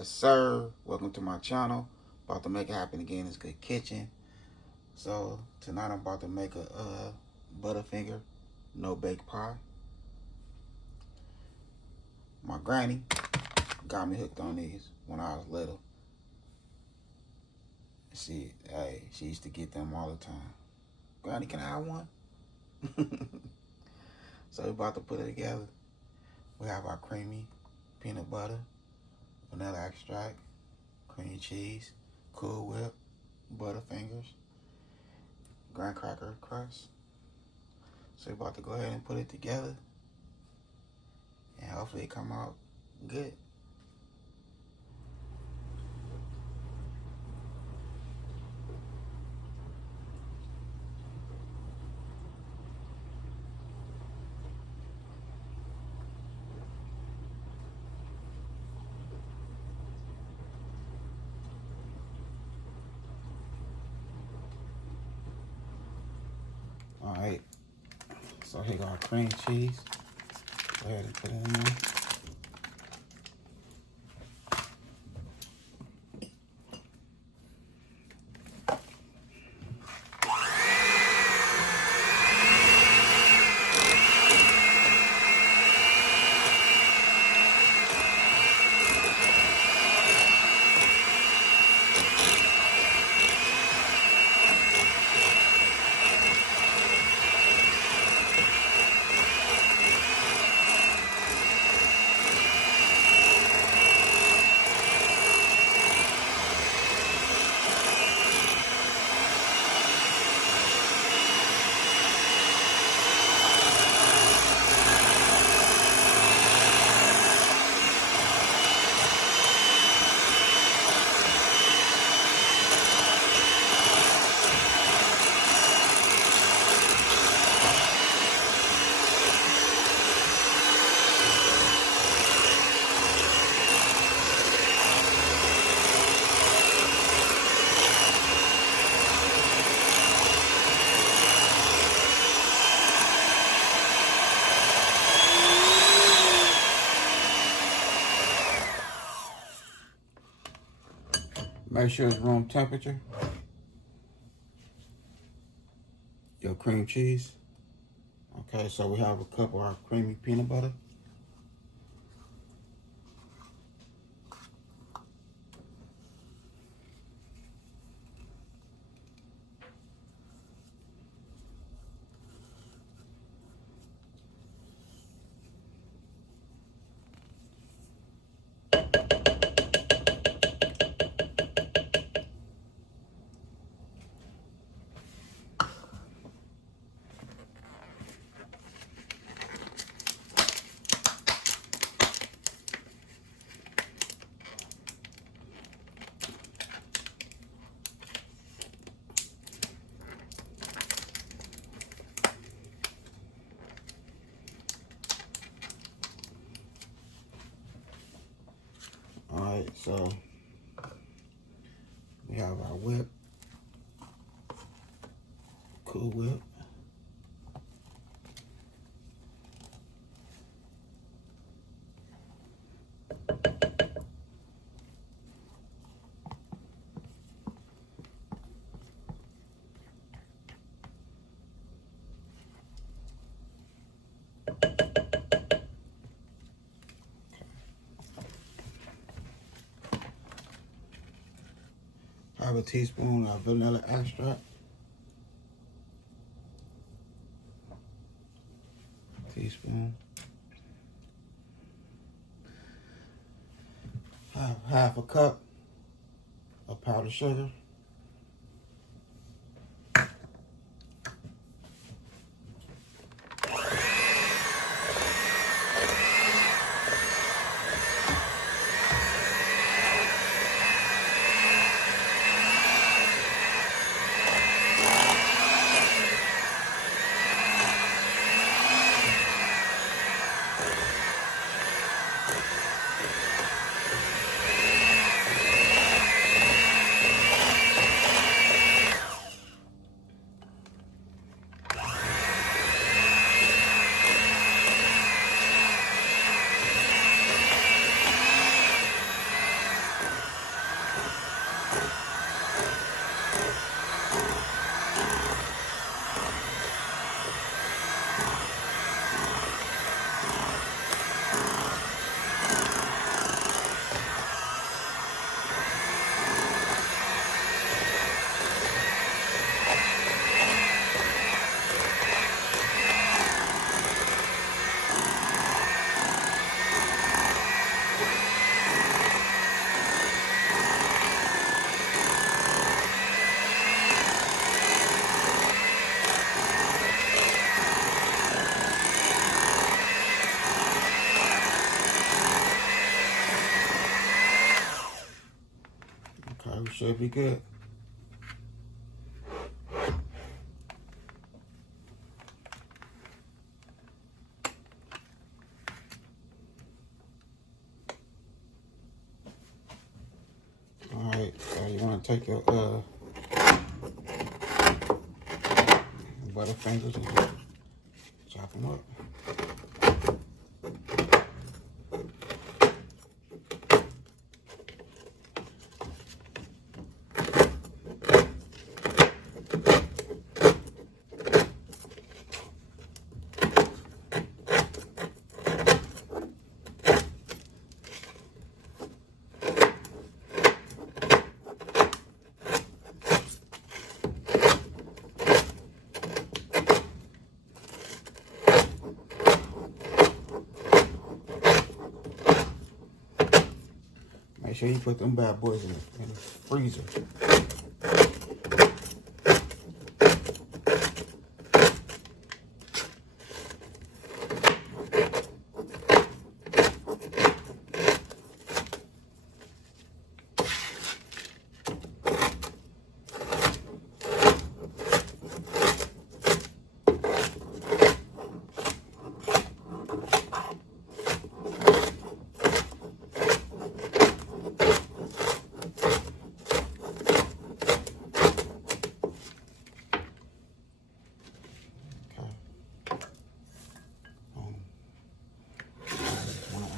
Yes, sir. Welcome to my channel. About to make it happen again. It's Good Kitchen. So tonight I'm about to make a Butterfinger no-bake pie. My granny got me hooked on these when I was little. She used to get them all the time. Granny, can I have one? So we're about to put it together. We have our creamy peanut butter, vanilla extract, cream cheese, Cool Whip, Butterfingers, graham cracker crust. So we're about to go ahead and put it together, and hopefully it come out good. Alright, so here go our cream cheese. Go ahead and put it in there. Make sure it's room temperature. Your cream cheese. Okay, so we have a cup of our creamy peanut butter. Alright, so we have our whip, Cool Whip. Have a teaspoon of vanilla extract. Teaspoon. Have half a cup of powdered sugar. Okay, we should be good. Alright, so you want to take your Butterfingers and just chop them up. Make sure you put them bad boys in the freezer.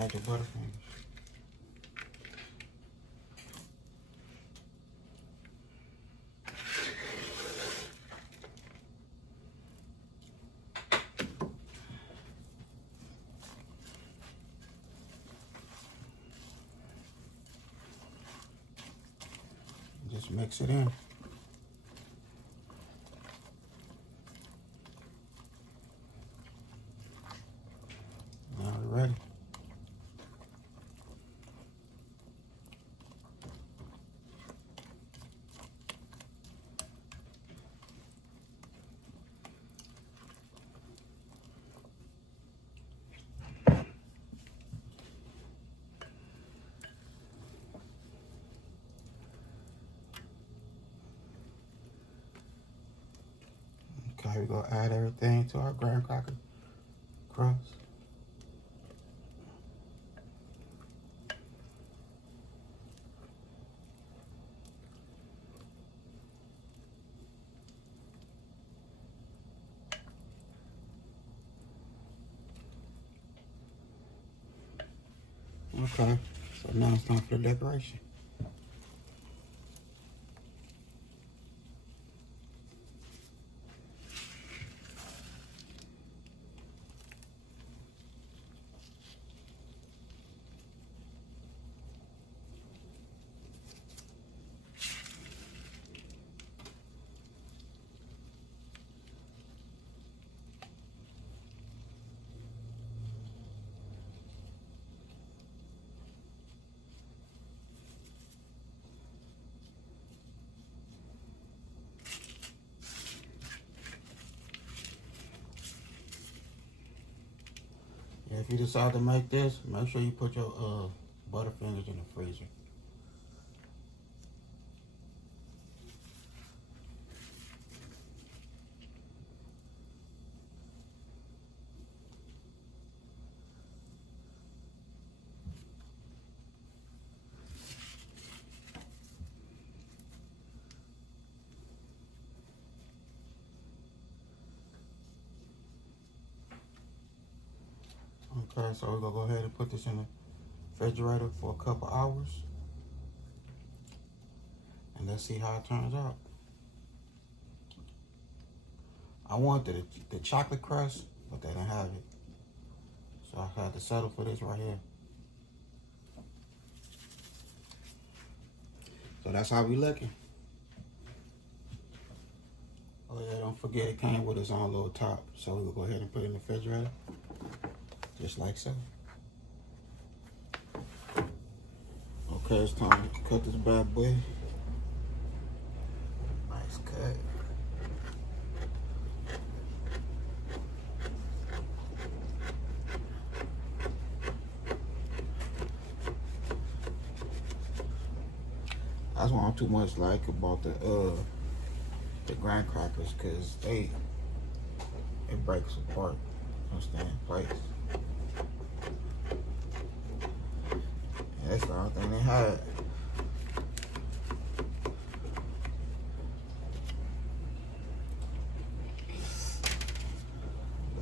Add your Butterfingers. Just mix it in. Now we're ready. Okay, we're gonna add everything to our graham cracker crust. Okay, so now it's time for the decoration. Yeah, if you decide to make this, make sure you put your Butterfingers in the freezer. Okay, so we're gonna go ahead and put this in the refrigerator for a couple hours. And let's see how it turns out. I wanted the chocolate crust, but they didn't have it. So I had to settle for this right here. So that's how we looking. Oh yeah, don't forget it came with its own little top. So we'll go ahead and put it in the refrigerator. Just like so. Okay, it's time to cut this bad boy. Nice cut. That's why I'm too much like about the graham crackers, cause it breaks apart. Understand? Place. And that's the only thing they had.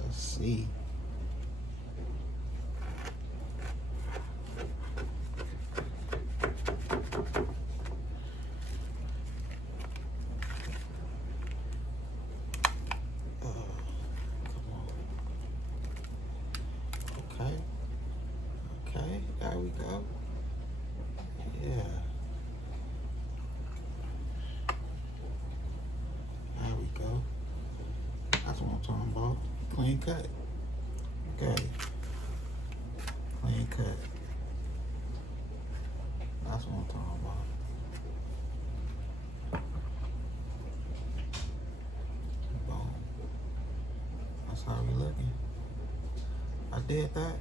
Let's see. Okay, there we go. Yeah. There we go. That's what I'm talking about. Clean cut. Okay. Clean cut. That's what I'm talking about. Boom. That's how we looking. I did that.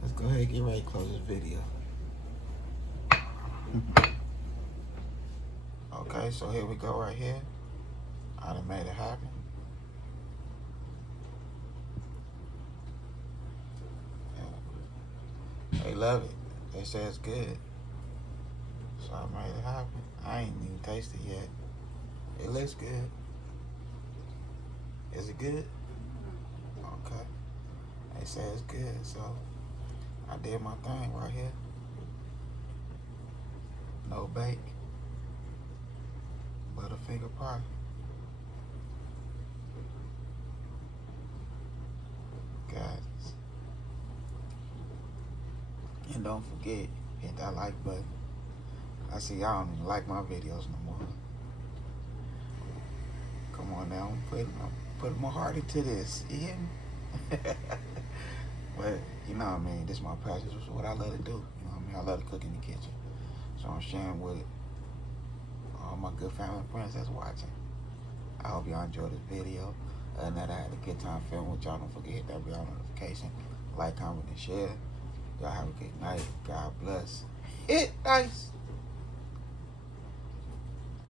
Let's go ahead and get ready to close this video. Okay, so here we go right here. I done made it happen. Yeah. They love it. They say it's good. So I made it happen. I ain't even tasted it yet. It looks good. Is it good? Okay. They say it's good, so I did my thing right here. No bake. Butterfinger pie. Guys. And don't forget, hit that like button. I see y'all don't even like my videos no more. Come on now, I'm putting my heart into this. You hear me? But you know what I mean, this is my passion. This is what I love to do. You know what I mean? I love to cook in the kitchen. So I'm sharing with all my good family and friends that's watching. I hope y'all enjoyed this video. Other than that, I had a good time filming with y'all. Don't forget to hit that bell notification, like, comment, and share. Y'all have a good night. God bless. Hit dice.